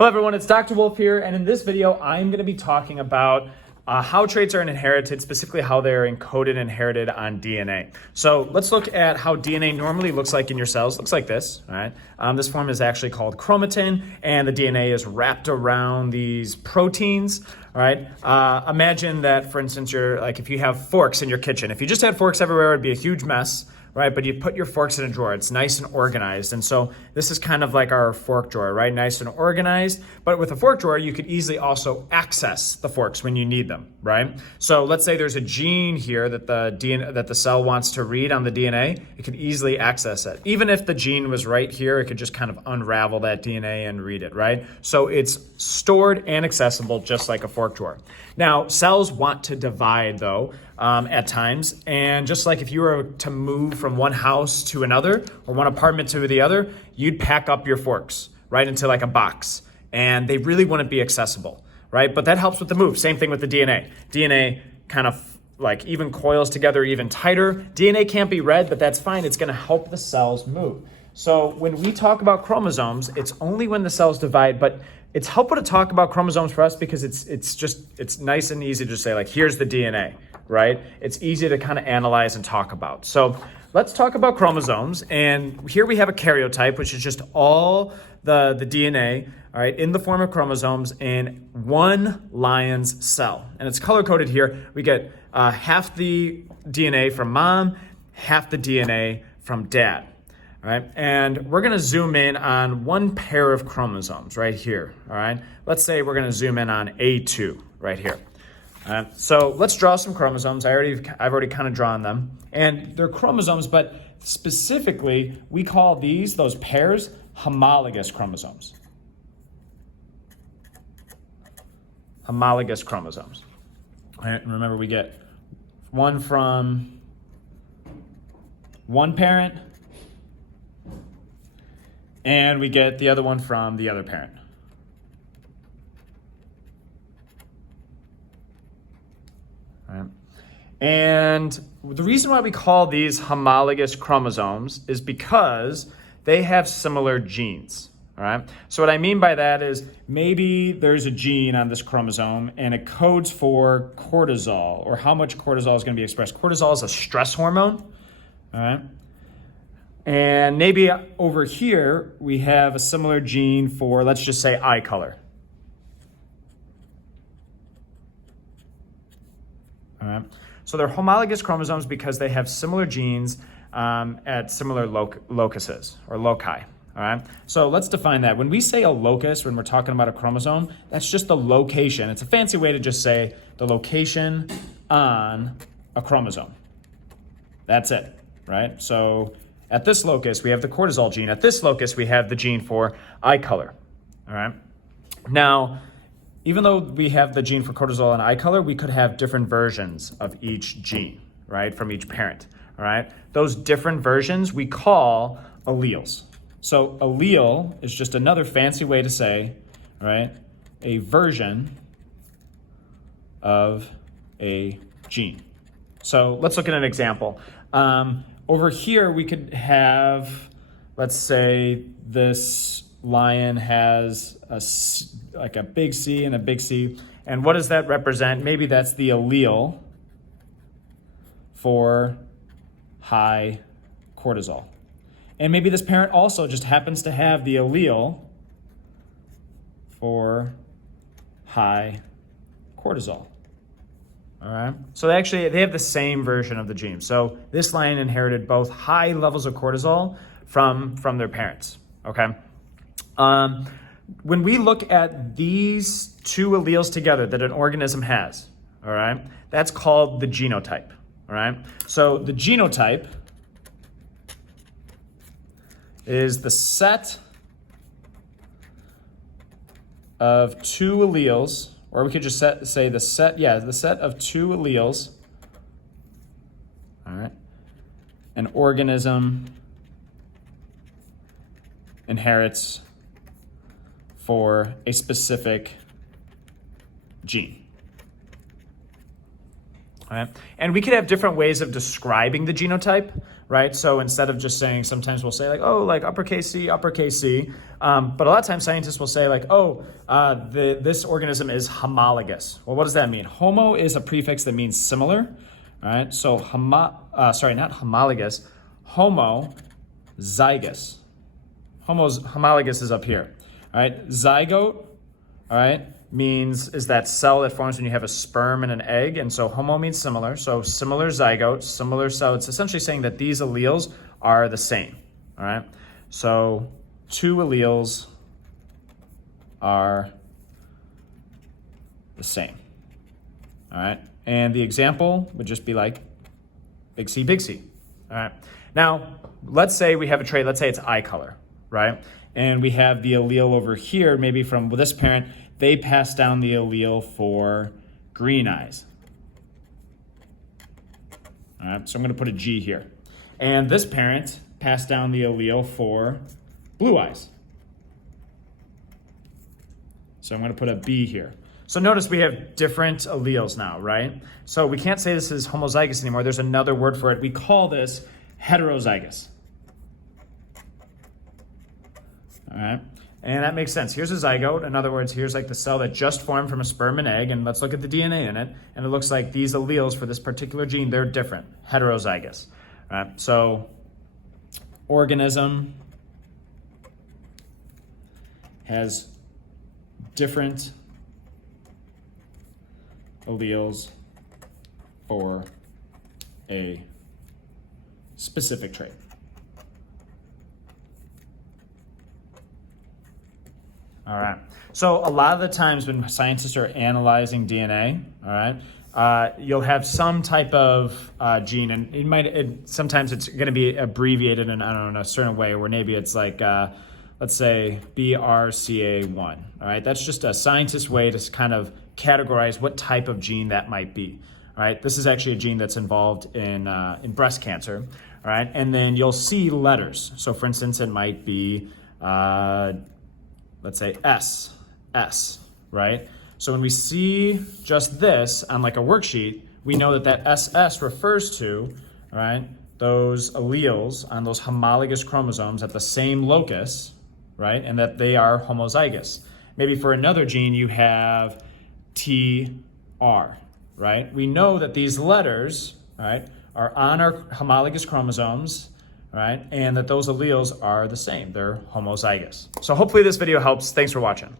Hello everyone, it's Dr. Wolfe here, and in this video I'm going to be talking about how traits are inherited, specifically how they're encoded and inherited on DNA. So let's look at how DNA normally looks like in your cells. Looks like this, all right? This form is actually called chromatin, and the DNA is wrapped around these proteins, all right? Imagine that, for instance, if you have forks in your kitchen. If you just had forks everywhere, it'd be a huge mess, right? But you put your forks in a drawer. It's nice and organized. And so this is kind of like our fork drawer, right? Nice and organized. But with a fork drawer, you could easily also access the forks when you need them, right? So let's say there's a gene here that the cell wants to read on the DNA. It could easily access it. Even if the gene was right here, it could just kind of unravel that DNA and read it, right? So it's stored and accessible just like a fork drawer. Now, cells want to divide though, at times. And just like if you were to move from one house to another or one apartment to the other, you'd pack up your forks right into like a box, and they really wouldn't be accessible, right? But that helps with the move. Same thing with the DNA. DNA kind of like even coils together even tighter. DNA can't be read, but that's fine. It's going to help the cells move. So when we talk about chromosomes, it's only when the cells divide, but it's helpful to talk about chromosomes for us because it's nice and easy to say like, here's the DNA, right? It's easy to kind of analyze and talk about. So let's talk about chromosomes. And here we have a karyotype, which is just all the DNA, all right, in the form of chromosomes in one lion's cell. And it's color coded here. We get half the DNA from mom, half the DNA from dad. All right, and we're going to zoom in on one pair of chromosomes right here. All right, let's say we're going to zoom in on A2 right here. So let's draw some chromosomes. I've already kind of drawn them, and they're chromosomes, but specifically we call those pairs homologous chromosomes. Homologous chromosomes. All right, and remember we get one from one parent, and we get the other one from the other parent. All right. And the reason why we call these homologous chromosomes is because they have similar genes. All right. So what I mean by that is maybe there's a gene on this chromosome and it codes for cortisol, or how much cortisol is going to be expressed. Cortisol is a stress hormone. All right. And maybe over here, we have a similar gene for, let's just say, eye color. All right. So they're homologous chromosomes because they have similar genes at similar locuses or loci. All right. So let's define that. When we say a locus, when we're talking about a chromosome, that's just the location. It's a fancy way to just say the location on a chromosome. That's it, right? So at this locus, we have the cortisol gene. At this locus, we have the gene for eye color, all right? Now, even though we have the gene for cortisol and eye color, we could have different versions of each gene, right, from each parent, all right? Those different versions we call alleles. So allele is just another fancy way to say, all right, a version of a gene. So let's look at an example. Over here, we could have, let's say this lion has a big C and a big C. And what does that represent? Maybe that's the allele for high cortisol. And maybe this parent also just happens to have the allele for high cortisol. All right. So they have the same version of the gene. So this lion inherited both high levels of cortisol from their parents. Okay. When we look at these two alleles together that an organism has, all right, that's called the genotype. All right. So the genotype is the set of two alleles. Or we could just say the set of two alleles, all right, an organism inherits for a specific gene. right? And we could have different ways of describing the genotype, right? So instead of just saying, sometimes we'll say like, oh, like uppercase C, uppercase C. But a lot of times scientists will say like, oh, this organism is homologous. Well, what does that mean? Homo is a prefix that means similar, all right? So not homologous, homozygous. Homologous is up here, all right? Zygote, all right, is that cell that forms when you have a sperm and an egg. And so homo means similar. So similar zygote, similar cell. It's essentially saying that these alleles are the same, all right? So 2 alleles are the same, all right? And the example would just be like big C, all right? Now, let's say we have a trait, let's say it's eye color, right? And we have the allele over here, maybe from this parent, they pass down the allele for green eyes. All right, so I'm gonna put a G here. And this parent passed down the allele for blue eyes. So I'm gonna put a B here. So notice we have different alleles now, right? So we can't say this is homozygous anymore. There's another word for it. We call this heterozygous. All right, and that makes sense. Here's a zygote. In other words, here's like the cell that just formed from a sperm and egg, and let's look at the DNA in it, and it looks like these alleles for this particular gene, they're different, heterozygous. All right, so organism has different alleles for a specific trait. All right. So a lot of the times when scientists are analyzing DNA, all right, you'll have some type of gene, and sometimes it's going to be abbreviated in, I don't know, a certain way, where maybe it's like, let's say BRCA1. All right, that's just a scientist's way to kind of categorize what type of gene that might be. All right, this is actually a gene that's involved in breast cancer. All right, and then you'll see letters. So for instance, it might be let's say S, right? So when we see just this on like a worksheet, we know that SS refers to, right, those alleles on those homologous chromosomes at the same locus, right, and that they are homozygous. Maybe for another gene, you have TR, right? We know that these letters, right, are on our homologous chromosomes, right? And that those alleles are the same. They're homozygous. So hopefully this video helps. Thanks for watching.